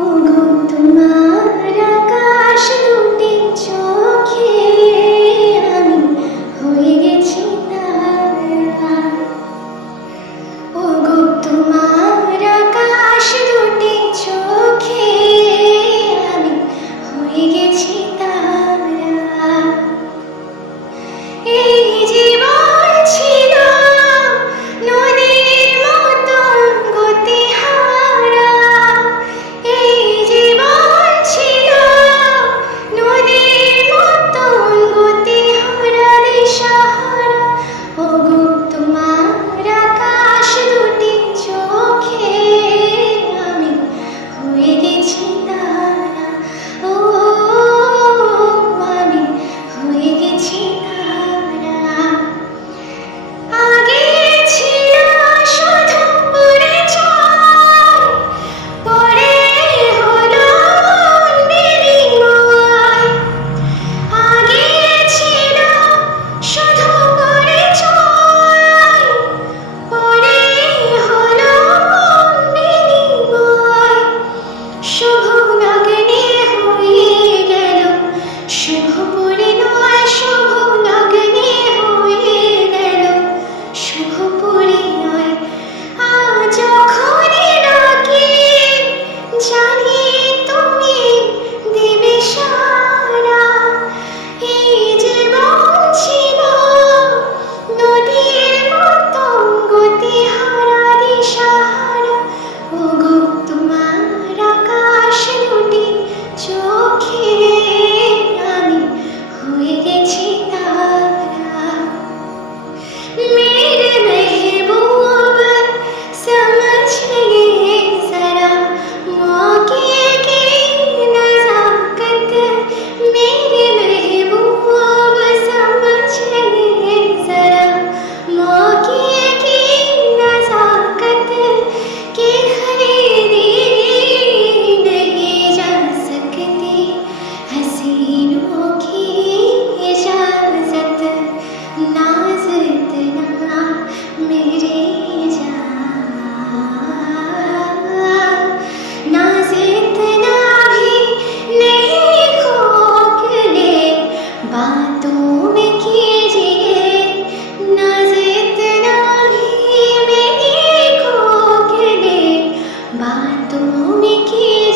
ওগো তোমার আকাশ দুটি চোখে আমি হয়ে গেছি তারা। ওগো তোমার আকাশ দুটি চোখে আমি হয়ে গেছি তারা। এই জীবন ছিল নদীর মতন গতিহারা। এই জীবন ছিল নদীর মতন গতিহারা দিশাহারা। ওগো তোমার আকাশ দুটি চোখে আমি হয়ে গেছি তারা। ও আমি হয়ে গেছি তারা। আগে ছিল শুধু পরিচয়, পরে হলো মন বিনিময়। আগে ছিল শুধু পরিচয়, পরে হলো মন বিনিময়। শুভ লগ্নে হয়ে গেল শুভ পরিণয়। শুভ লগ্নে হয়ে গেল শুভ পরিণয়। আজ যখনই ডাকি জানি তুমি দেবে সাড়া। এই জীবন ছিল নদীর মতন গতিহারা দিশাহারা। ওগো তোমার আকাশ দুটি চোখে আমি হয়ে গেছি তারা। मेरे महबूब समझिए जरा मौके की नजाकत। मेरे महबूब समझिए जरा मौके की नजाकत की खरीदी नहीं जा सकती हसीनों की इजाजत। नाज इतना मेरे जान, नाज इतना भी नहीं खोखले बातों में कीजिए। नाज इतना भी नहीं खोखले बातों में कीजिए।